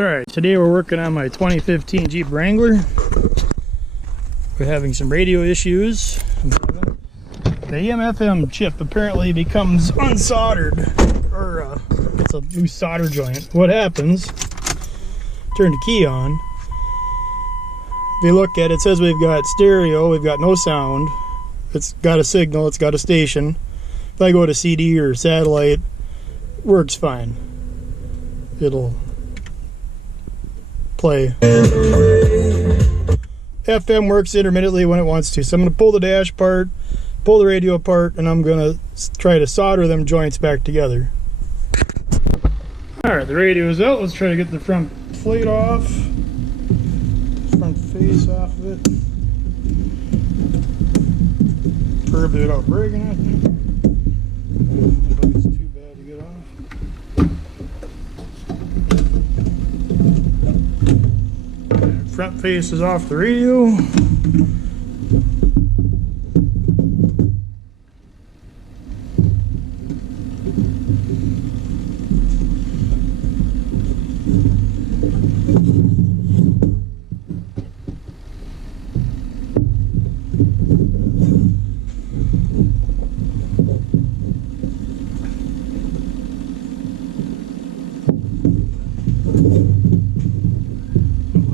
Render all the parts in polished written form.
Alright, today we're working on my 2015 Jeep Wrangler. We're having some radio issues. The AM/FM chip apparently becomes unsoldered, or it's a loose solder joint. What happens, turn the key on, if you look at it, it says we've got stereo, we've got no sound, it's got a signal, it's got a station. If I go to CD or satellite, works fine. It'll play. FM works intermittently when it wants to. So I'm going to pull the dash apart, pull the radio apart, and I'm going to try to solder them joints back together. Alright, the radio is out. Let's try to get the front plate off. Front face off of it. Preferably without breaking it. I don't think it's too bad to get off. Front face is off the radio.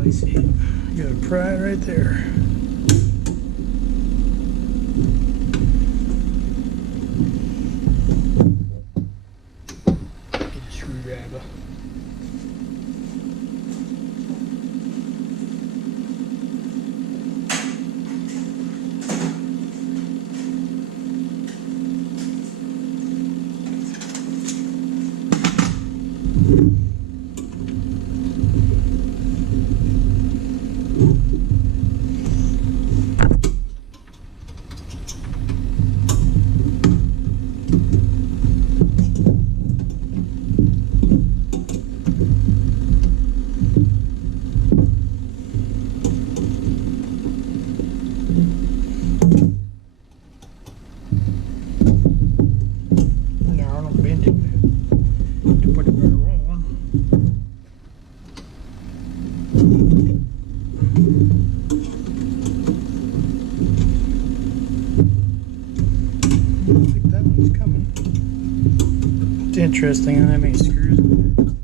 I see it. You got a pry right there. Get a screwdriver. It's interesting how that many screws in there.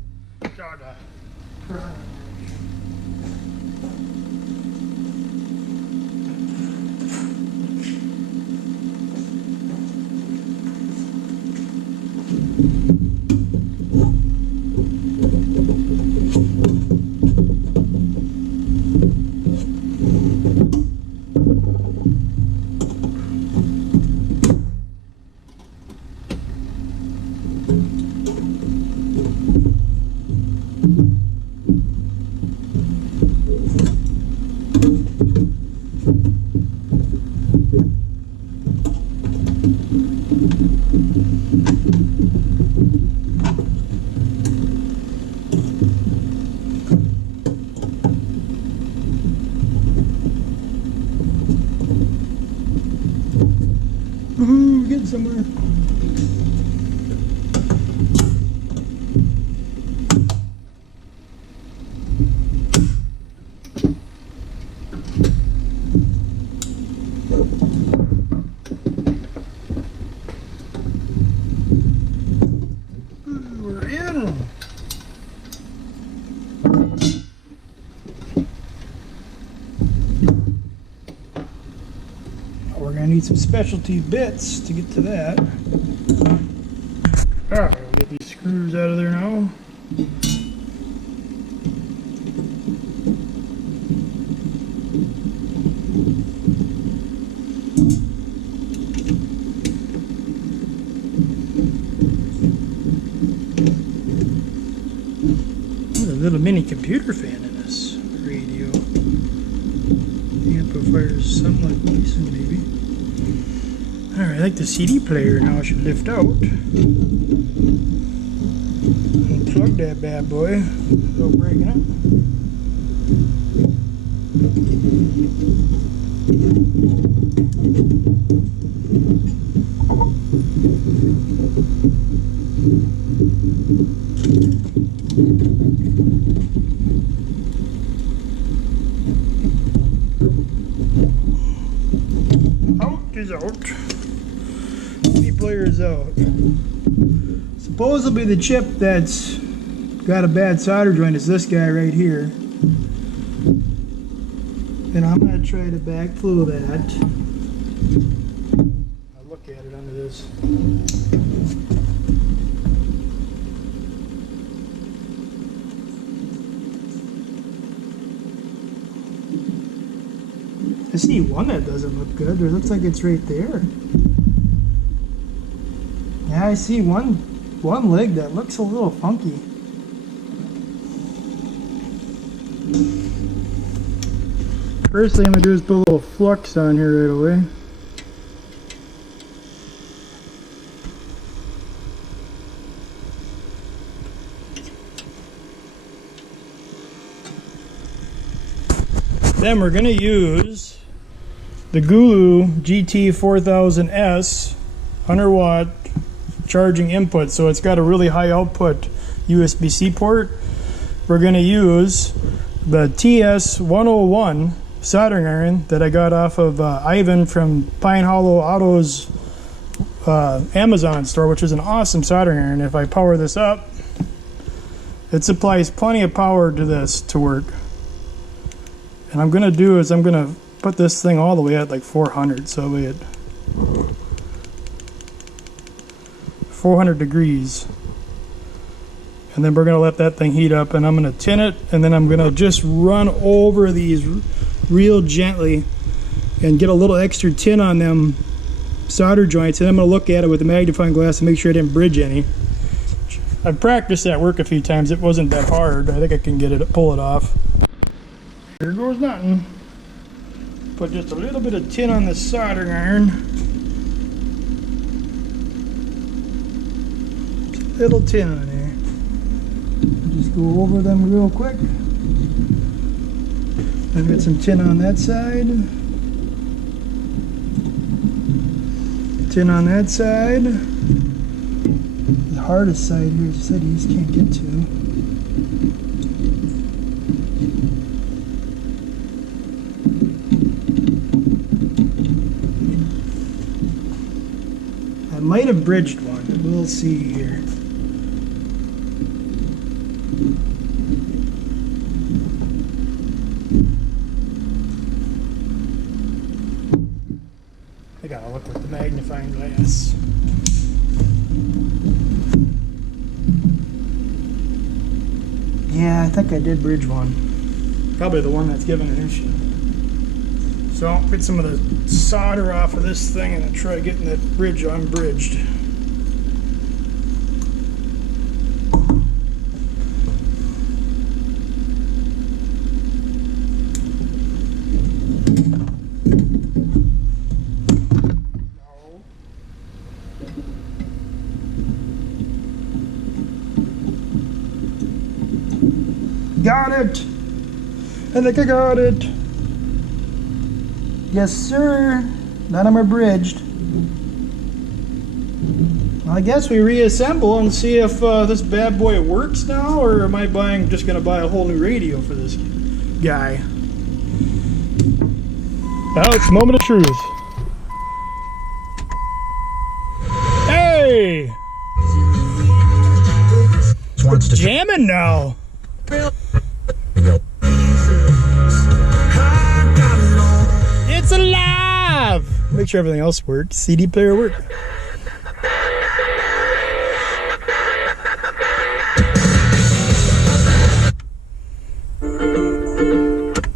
Woohoo, getting somewhere. We're in. We're going to need some specialty bits to get to that. Alright, we'll get these screws out of there now. There's a little mini computer fan in this radio. The amplifier's somewhat decent, maybe. Alright, I like the CD player now. I should lift out. Unplug that bad boy without breaking it. is out. CD player is out. Supposedly the chip that's got a bad solder joint is this guy right here. And I'm going to try to backflow that. I'll look at it under this. I see one that doesn't look good. It looks like it's right there. Yeah, I see one leg that looks a little funky. First thing I'm going to do is put a little flux on here right away. Then we're going to use the Gulu GT4000S 100 watt charging input. So it's got a really high output USB-C port. We're going to use the TS101 soldering iron that I got off of Ivan from Pine Hollow Auto's Amazon store, which is an awesome soldering iron. If I power this up, it supplies plenty of power to this to work. And I'm gonna do is I'm gonna put this thing all the way at like 400, so we at 400 degrees. And then we're gonna let that thing heat up, and I'm gonna tin it, and then I'm gonna just run over these real gently and get a little extra tin on them solder joints, and I'm gonna look at it with a magnifying glass to make sure I didn't bridge any. I've practiced at work a few times. It wasn't that hard. I think I can pull it off. Here goes nothing. Put just a little bit of tin on the soldering iron. Just a little tin on there. Just go over them real quick. I've got some tin on that side. Tin on that side. The hardest side here is the side you just can't get to. I might have bridged one. We'll see here. I gotta look with the magnifying glass. Yeah, I think I did bridge one. Probably the one that's giving an issue. So I'll get some of the solder off of this thing and I'll try getting that bridge unbridged. Got it! I think I got it. Yes, sir. None of them are bridged. Well, I guess we reassemble and see if this bad boy works now, or am I just going to buy a whole new radio for this guy? Now it's the moment of truth. Hey! It's jamming now. It's alive! Make sure everything else worked. CD player worked.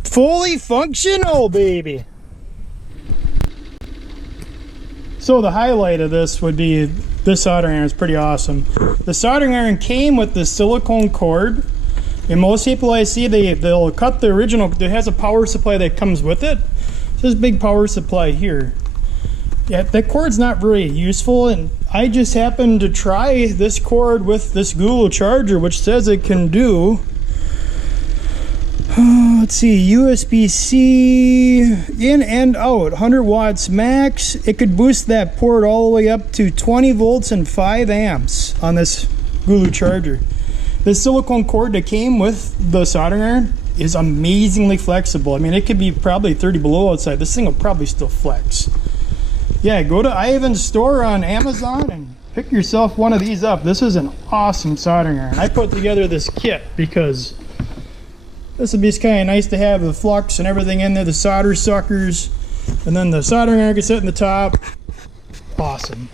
Fully functional, baby! So the highlight of this would be this soldering iron is pretty awesome. The soldering iron came with the silicone cord. And most people I see, they'll cut the original. It has a power supply that comes with it. This big power supply here. Yeah, that cord's not very useful, and I just happened to try this cord with this Gulu charger, which says it can do, let's see, USB-C in and out, 100 watts max. It could boost that port all the way up to 20 volts and 5 amps on this Gulu charger. The silicone cord that came with the soldering iron is amazingly flexible. I mean, it could be probably 30 below outside. This thing will probably still flex. Yeah, go to Ivan's store on Amazon and pick yourself one of these up. This is an awesome soldering iron. I put together this kit because this would be kind of nice to have the flux and everything in there, the solder suckers, and then the soldering iron can sit in the top. Awesome.